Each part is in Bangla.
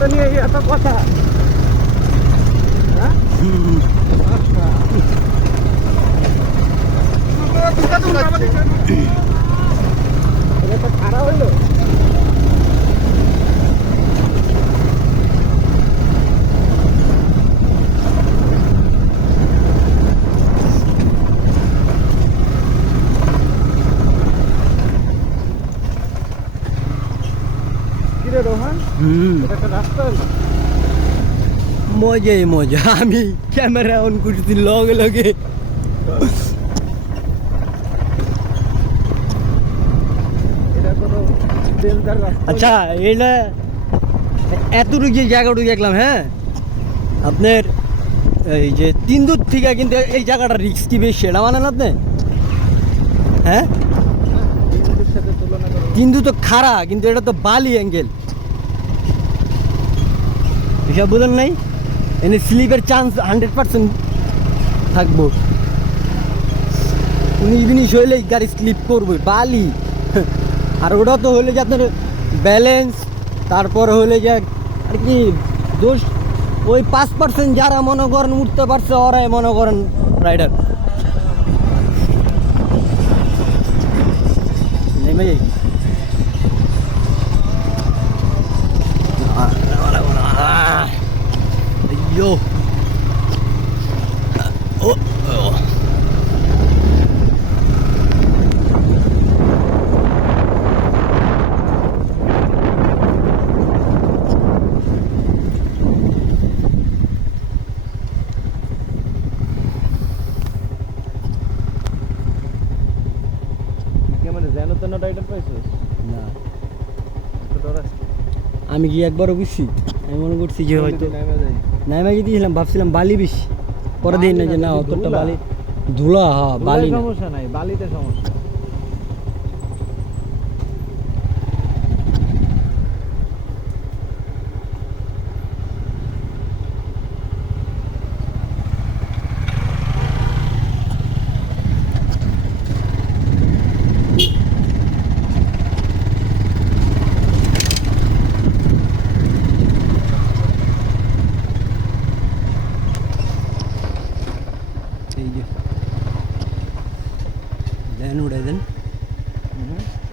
রাস্তা নিয়ে এত কথা হ্যাঁ? আচ্ছা। এটা তো খারাপ হইল কিরে রোহান হুম এটা একটা রাস্তা হলো মজাই মজা। আমি ক্যামেরা অন করছি লগে লগে। আচ্ছা এটা এতটুকু যে জায়গাটুকু দেখলাম হ্যাঁ? আপনার এই যে তিন দূর থেকে কিন্তু এই জায়গাটা রিক্স কি বেশি সেটা মানেন আপনি? হ্যাঁ? তুলনা করো। তিন্দু তো খাড়া কিন্তু এটা তো বালি অ্যাঙ্গেল এসব বুঝলেন নাই। এনে স্লিপের চান্স হান্ড্রেড পার্সেন্ট থাকব। উনিশ বিনিশ হইলে গাড়ি স্লিপ করবে, বালি। আর ওটা তো হলে যে আপনার ব্যালেন্স তারপরে হলে যে আর কি দোষ, ওই পাঁচ পার্সেন্ট যারা মনে করেন উঠতে পারছে, ওরাই মনে করেন রাইডার নেমে যাই। Yo. Uh, oh. oh. আমি গিয়ে একবারও বুঝছি আমি মনে করছি যে হয়তো নাইমা গিয়েছিলাম ভাবছিলাম বালি বেশি পরে দিন না যে না বালি অতটা ধুলা। বালি ধুলা হ্যাঁ বালি সমস্যা নাই বালিতে সমস্যা এই যে দেন উড়ে দেন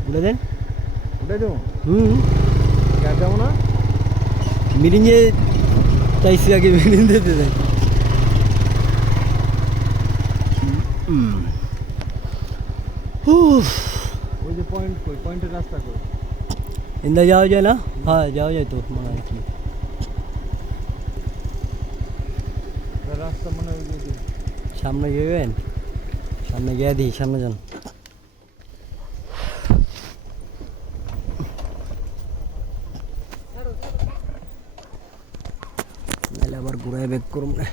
উড়ে দেন উঠে যাব হুম ক্যাব যাব না মিরিঞ্জে চাইছি আগে মিরিঞ্জ দিতে হুম ওই যে পয়েন্ট কই পয়েন্টের রাস্তা কই ইন্দা যাওয়া যায় না হ্যাঁ যাওয়া যায় তো মনে হয় কি রাস্তা মনে হয়। সামনে যাবেন সামনে গিয়ে দিই সামনে যান। আবার ঘুরায় ব্যাক করুন না